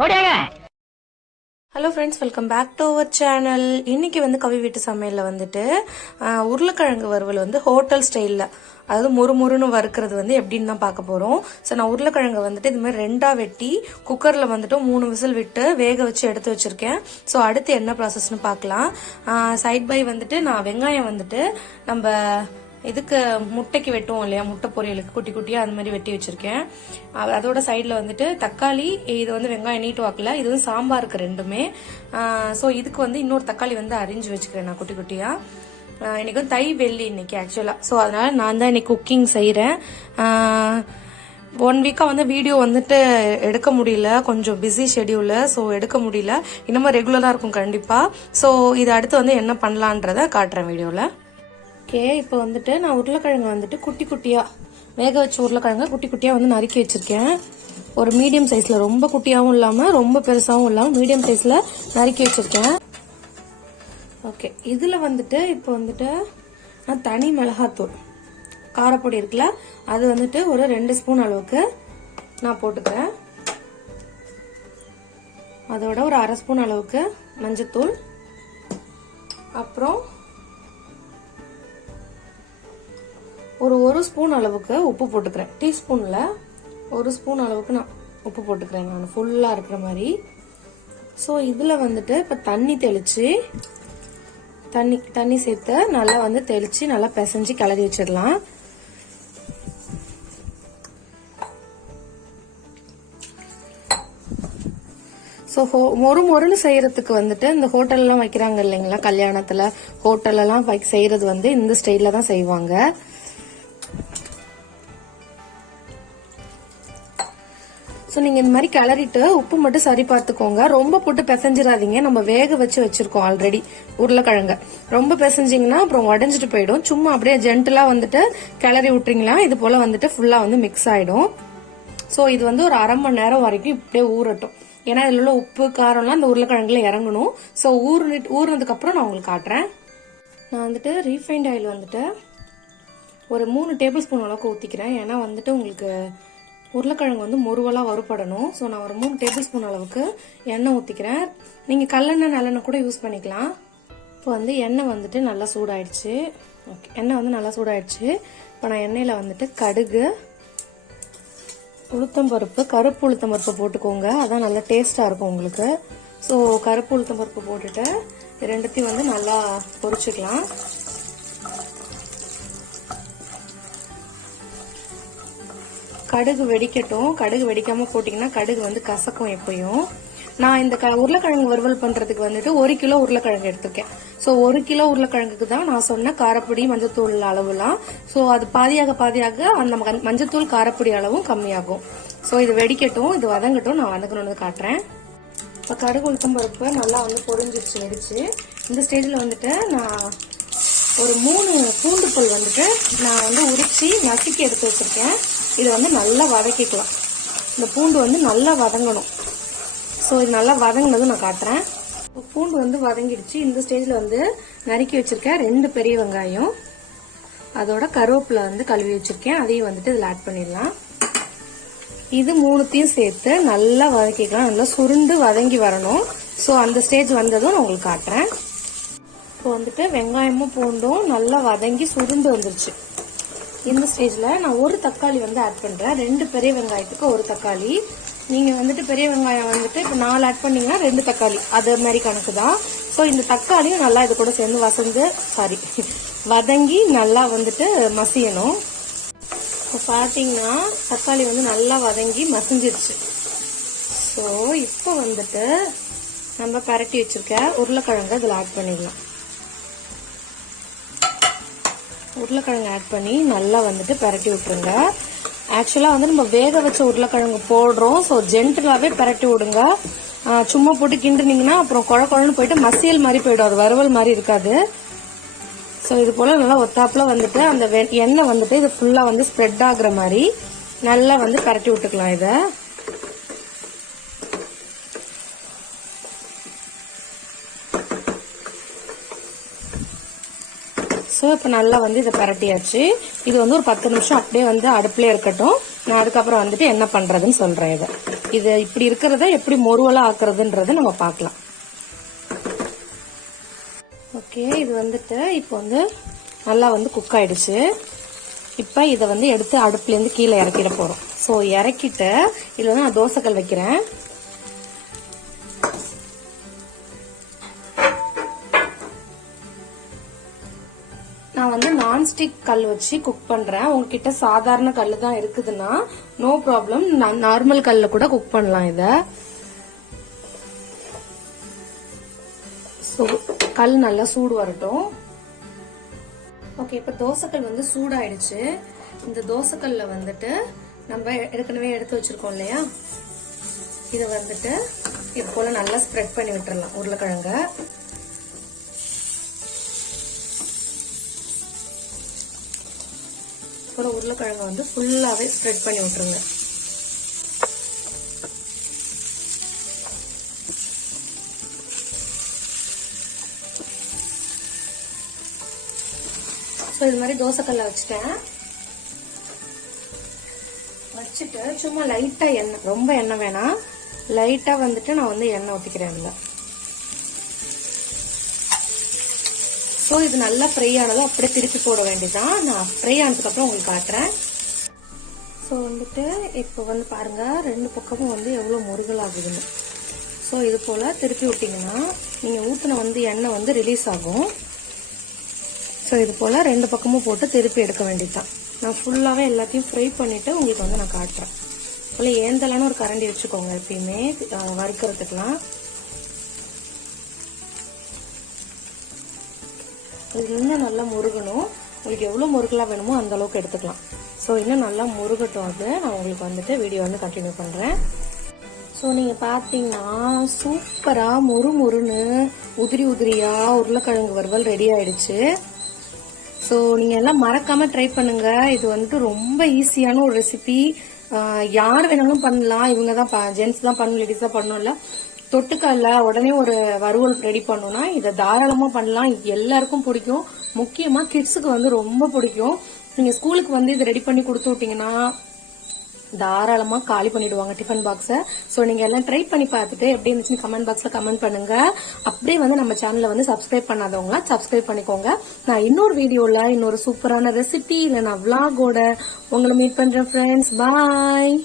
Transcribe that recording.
Hello friends, welcome back to our channel. இன்னைக்கு வந்து கவி வீட்டு சமையலில் வந்துட்டு உருளைக்கிழங்கு வறுவல் வந்து ஹோட்டல் ஸ்டைலில், அதாவது முறுமுறுன்னு வறுக்கிறது வந்து எப்படின்னு தான் பார்க்க போகிறோம். ஸோ நான் உருளைக்கிழங்கை வந்துட்டு இது மாதிரி 2ஆக வெட்டி குக்கரில் வந்துட்டு 3 விசில் விட்டு வேக வச்சு எடுத்து வச்சுருக்கேன். ஸோ அடுத்து என்ன ப்ராசஸ்ன்னு பார்க்கலாம். சைட் பை வந்துட்டு நான் வெங்காயம் வந்துட்டு நம்ம இதுக்கு முட்டைக்கு வெட்டுவோம் இல்லையா, முட்டை பொரியலுக்கு குட்டி குட்டியாக அது மாதிரி வெட்டி வச்சிருக்கேன். அதோட சைடில் வந்துட்டு தக்காளி, இது வந்து வெங்காயம் நீட்டு வாக்கில், இது வந்து சாம்பாருக்கு ரெண்டுமே. ஸோ இதுக்கு வந்து இன்னொரு தக்காளி வந்து அரிஞ்சு வச்சுக்கிறேன் நான் குட்டி குட்டியாக. இன்னைக்கு வந்து தை வெள்ளி இன்னைக்கு ஆக்சுவலாக. ஸோ அதனால நான் தான் இன்னைக்கு குக்கிங் செய்கிறேன். 1 வீக்காக வந்து வீடியோ வந்துட்டு எடுக்க முடியல, கொஞ்சம் பிஸி ஷெடியூலு. ஸோ எடுக்க முடியல, இன்னமும் ரெகுலராக இருக்கும் கண்டிப்பாக. ஸோ இது அடுத்து வந்து என்ன பண்ணலான்றதை காட்டுறேன் வீடியோவில். ஓகே, இப்போ வந்துட்டு நான் உருளைக்கிழங்கு வந்துட்டு குட்டி குட்டியாக வேக வச்ச உருளைக்கிழங்கு குட்டி குட்டியாக வந்து நறுக்கி வச்சுருக்கேன். ஒரு மீடியம் சைஸில், ரொம்ப குட்டியாகவும் இல்லாமல் ரொம்ப பெருசாகவும் இல்லாமல் மீடியம் சைஸில் நறுக்கி வச்சுருக்கேன். ஓகே, இதில் வந்துட்டு இப்போ வந்துட்டு நான் தனி மிளகாத்தூள் காரப்பொடி இருக்குல்ல, அது வந்துட்டு ஒரு 2 ஸ்பூன் அளவுக்கு நான் போட்டுக்கிறேன். அதோட ஒரு 1/2 ஸ்பூன் அளவுக்கு மஞ்சத்தூள், அப்புறம் ஒரு 1 ஸ்பூன் அளவுக்கு உப்பு போட்டுக்கிறேன். டீஸ்பூனில் 1 ஸ்பூன் அளவுக்கு நான் உப்பு போட்டுக்கிறேன், நான் ஃபுல்லாக இருக்கிற மாதிரி. ஸோ இதில் வந்துட்டு இப்போ தண்ணி தெளித்து தண்ணி சேர்த்து நல்லா வந்து தெளித்து நல்லா பிசைஞ்சு கிளறி வச்சிடலாம். ஸோ மொறுன்னு செய்யறதுக்கு வந்துட்டு இந்த ஹோட்டல்லாம் வைக்கிறாங்க இல்லைங்களா, கல்யாணத்தில் ஹோட்டலெல்லாம் செய்யறது வந்து இந்த ஸ்டைலில் தான் செய்வாங்க. ஸோ நீங்கள் இந்த மாதிரி கிளறிட்டு உப்பு மட்டும் சரி பார்த்துக்கோங்க. ரொம்ப போட்டு பிசைஞ்சிடாதீங்க, நம்ம வேக வச்சு வச்சிருக்கோம் ஆல்ரெடி உருளைக்கிழங்க. ரொம்ப பிசைஞ்சிங்கன்னா அப்புறம் உடஞ்சிட்டு போயிடும். சும்மா அப்படியே ஜென்டலாக வந்துட்டு கிளறி விட்டுறீங்களா, இது போல் வந்துட்டு ஃபுல்லாக வந்து மிக்ஸ் ஆகிடும். ஸோ இது வந்து ஒரு 1/2 மணி நேரம் வரைக்கும் இப்படியே ஊறட்டும். ஏன்னா இதில் உள்ள உப்பு காரம்லாம் அந்த உருளைக்கிழங்குல இறங்கணும். ஸோ ஊறினதுக்கப்புறம் நான் உங்களுக்கு காட்டுறேன். நான் வந்துட்டு ரீஃபைண்ட் ஆயில் வந்துட்டு ஒரு 3 டேபிள் ஸ்பூன் அளவுக்கு ஊற்றிக்கிறேன். ஏன்னா வந்துட்டு உங்களுக்கு உருளைக்கிழங்கு வந்து முறுவலாக வறுபடணும். ஸோ நான் ஒரு 3 டேபிள் ஸ்பூன் அளவுக்கு எண்ணெய் ஊற்றிக்கிறேன். நீங்கள் கல்லெண்ணெய் நல்லெண்ணெய் கூட யூஸ் பண்ணிக்கலாம். இப்போ வந்து எண்ணெய் வந்துட்டு நல்லா சூடாயிடுச்சு. ஓகே, எண்ணெய் வந்து நல்லா சூடாயிடுச்சு. இப்போ நான் எண்ணெயில் வந்துட்டு கடுகு, உளுத்தம்பருப்பு, கருப்பு உளுத்தம்பருப்பு போட்டுக்கோங்க, அதான் நல்லா டேஸ்ட்டாக இருக்கும் உங்களுக்கு. ஸோ கருப்பு உளுத்தம்பருப்பு போட்டுட்டு ரெண்டுத்தையும் வந்து நல்லா பொரிச்சுக்கலாம். கடுகு வெடிக்கட்டும். கடுகு வெடிக்காம போட்டிங்கன்னா கடுகு வந்து கசக்கும் எப்பயும். நான் இந்த உருளைக்கிழங்கு வறுவல் பண்ணுறதுக்கு வந்துட்டு 1 கிலோ உருளைக்கிழங்கு எடுத்திருக்கேன். ஸோ 1 கிலோ உருளைக்கிழங்குக்கு தான் நான் சொன்ன காரப்பொடி மஞ்சத்தூள் அளவுலாம். ஸோ அது பாதியாக அந்த மஞ்சத்தூள் காரப்பொடி அளவும் கம்மியாகும். ஸோ இது வெடிக்கட்டும், இது வதங்கட்டும், நான் வதங்கணும்னு காட்டுறேன். இப்போ கடுகு உளுத்தம் பருப்பு நல்லா வந்து பொரிஞ்சிருச்சு, வெடிச்சு. இந்த ஸ்டேஜில் வந்துட்டு நான் ஒரு 3 பூண்டு பல் வந்துட்டு நான் வந்து உரிச்சு நசுக்கி எடுத்து வச்சிருக்கேன். இதை வந்து நல்லா வதக்கிக்கலாம். இந்த பூண்டு வந்து நல்லா வதங்கணும். ஸோ இது நல்லா வதங்கினதும் நான் காட்டுறேன். பூண்டு வந்து வதங்கிடுச்சு. இந்த ஸ்டேஜில் வந்து நறுக்கி வச்சிருக்கேன் 2 பெரிய வெங்காயம், அதோட கருவேப்பிலை வந்து கழுவி வச்சிருக்கேன், அதையும் வந்துட்டு இதில் ஆட் பண்ணிடலாம். இது 3த்தையும் சேர்த்து நல்லா வதக்கிக்கலாம். நல்லா சுருண்டு வதங்கி வரணும். ஸோ அந்த ஸ்டேஜ் வந்ததும் நான் உங்களுக்கு காட்டுறேன். இப்போ வந்துட்டு வெங்காயமும் பூண்டும் நல்லா வதங்கி சுருண்டு வந்துருச்சு. இந்த ஸ்டேஜில் நான் 1 தக்காளி வந்து ஆட் பண்ணுறேன். 2 பெரிய வெங்காயத்துக்கு 1 தக்காளி. நீங்கள் வந்துட்டு பெரிய வெங்காயம் வந்துட்டு இப்போ 4 ஆட் பண்ணிங்கன்னா 2 தக்காளி, அது மாதிரி கணக்கு தான். ஸோ இந்த தக்காளியும் நல்லா இது கூட சேர்ந்து வதங்கி நல்லா வந்துட்டு மசியணும். இப்போ பார்த்தீங்கன்னா தக்காளி வந்து நல்லா வதங்கி மசிஞ்சிருச்சு. ஸோ இப்போ வந்துட்டு நம்ம பரட்டி வச்சிருக்க உருளைக்கிழங்கு இதில் ஆட் பண்ணிடலாம். உருளைக்கிழங்கு ஆட் பண்ணி நல்லா வந்துட்டு பரட்டி விட்டுருங்க. ஆக்சுவலாக வந்து நம்ம வேக வச்ச உருளைக்கிழங்கு போடுறோம். ஸோ ஜென்டலாகவே பரட்டி விடுங்க. சும்மா போட்டு கிண்டுனீங்கன்னா அப்புறம் குழன்னு போயிட்டு மசியல் மாதிரி போயிடும், அது வறுவல் மாதிரி இருக்காது. ஸோ இது போல் நல்லா ஒத்தாப்பில் வந்துட்டு அந்த எண்ணெய் வந்துட்டு இது ஃபுல்லாக வந்து ஸ்ப்ரெட் ஆகுற மாதிரி நல்லா வந்து பரட்டி விட்டுக்கலாம் இதை. ஸோ இப்போ நல்லா வந்து இதை பரட்டியாச்சு. இது வந்து ஒரு 10 நிமிஷம் அப்படியே வந்து அடுப்புலேயே இருக்கட்டும். நான் அதுக்கப்புறம் வந்துட்டு என்ன பண்ணுறதுன்னு சொல்கிறேன் இதை. இது இப்படி இருக்கிறத எப்படி மொருவலா ஆக்குறதுன்றத நம்ம பார்க்கலாம். ஓகே, இது வந்துட்டு இப்போ வந்து நல்லா வந்து குக் ஆயிடுச்சு. இப்போ இதை வந்து எடுத்து அடுப்புலேருந்து கீழே இறக்கிட போறோம். ஸோ இறக்கிட்டு இதில் வந்து நான் தோசைக்கல் வைக்கிறேன். நான் வந்து நான்ஸ்டிக் கல் வச்சு குக் பண்றேன். உங்ககிட்ட சாதாரண கல் தான் இருக்குதுன்னா நோ ப்ராப்ளம், நார்மல் கல்ல கூட குக் பண்ணலாம் இத. கல் நல்லா சூடு வரட்டும். ஓகே, இப்ப தோசைக்கல் வந்து சூடாயிடுச்சு. இந்த தோசைக்கல்ல வந்துட்டு நம்ம ஏற்கனவே எடுத்து வச்சிருக்கோம் இல்லையா, இத வந்துட்டு இது போல நல்லா ஸ்ப்ரெட் பண்ணி விட்டுறலாம் உருளைக்கிழங்க. உருளைக்கிழங்க வந்து ஃபுல்லாவே ஸ்ப்ரெட் பண்ணி விட்டுருங்க. இது மாதிரி தோசைக்கல்ல வச்சுட்டேன். வச்சுட்டு சும்மா லைட்டா எண்ணெய், ரொம்ப எண்ணெய் வேணாம், லைட்டா வந்துட்டு நான் வந்து எண்ணெய் ஊத்திக்கிறேன் இதுல. ஸோ இது நல்லா ஃப்ரை ஆனதும் அப்படியே திருப்பி போட வேண்டியதான். நான் ஃப்ரை ஆனதுக்கு அப்புறம் உங்களுக்கு காட்டுறேன். ஸோ வந்துட்டு இப்போ வந்து பாருங்க, ரெண்டு பக்கமும் வந்து எவ்வளோ முருகல் ஆகுதுன்னு. ஸோ இது போல திருப்பி விட்டீங்கன்னா நீங்க ஊத்தின வந்து எண்ணெய் வந்து ரிலீஸ் ஆகும். ஸோ இது போல ரெண்டு பக்கமும் போட்டு திருப்பி எடுக்க வேண்டியதுதான். நான் ஃபுல்லாவே எல்லாத்தையும் ஃப்ரை பண்ணிட்டு உங்களுக்கு வந்து நான் காட்டுறேன். போல ஏந்தலான ஒரு கரண்டி வச்சுக்கோங்க எப்பயுமே வறுக்கிறதுக்கெல்லாம். இது இன்னும் நல்லா முருகணும். உங்களுக்கு எவ்வளவு முருகலா வேணுமோ அந்த அளவுக்கு எடுத்துக்கலாம். ஸோ இன்னும் நல்லா முருகட்டும். அது நான் உங்களுக்கு வந்துட்டு வீடியோ வந்து கண்டினியூ பண்றேன். ஸோ நீங்க பாத்தீங்கன்னா சூப்பரா முறுமுறுன்னு உதிரி உதிரியா உருளைக்கிழங்கு வறுவல் ரெடி ஆயிடுச்சு. ஸோ நீங்க எல்லாம் மறக்காம ட்ரை பண்ணுங்க. இது வந்துட்டு ரொம்ப ஈஸியான ஒரு ரெசிபி. யார் வேணாலும் பண்ணலாம். இவங்க தான் ஜென்ட்ஸ் தான் பண்ணணும், லேடிஸ் தான் பண்ணணும்ல. தொட்டுக்கல்ல உடனே ஒரு வறுவல் ரெடி பண்ணோம்னா இதை தாராளமா பண்ணலாம். இது எல்லாருக்கும் பிடிக்கும். முக்கியமா கிட்ஸுக்கு வந்து ரொம்ப பிடிக்கும். நீங்க ஸ்கூலுக்கு வந்து இது ரெடி பண்ணி கொடுத்து விட்டீங்கன்னா தாராளமா காலி பண்ணிடுவாங்க டிஃபன் பாக்ஸ. சோ நீங்க எல்லாம் ட்ரை பண்ணி பார்த்துட்டு எப்படி இருந்துச்சுன்னு கமெண்ட் பாக்ஸ்ல கமெண்ட் பண்ணுங்க. அப்படியே வந்து நம்ம சேனல்ல வந்து சப்ஸ்கிரைப் பண்ணாதவங்க சப்ஸ்கிரைப் பண்ணிக்கோங்க. நான் இன்னொரு வீடியோல இன்னொரு சூப்பரான ரெசிபி இல்ல நான் விளாகோட உங்களை மீட் பண்றேன் ஃப்ரெண்ட்ஸ். பாய்.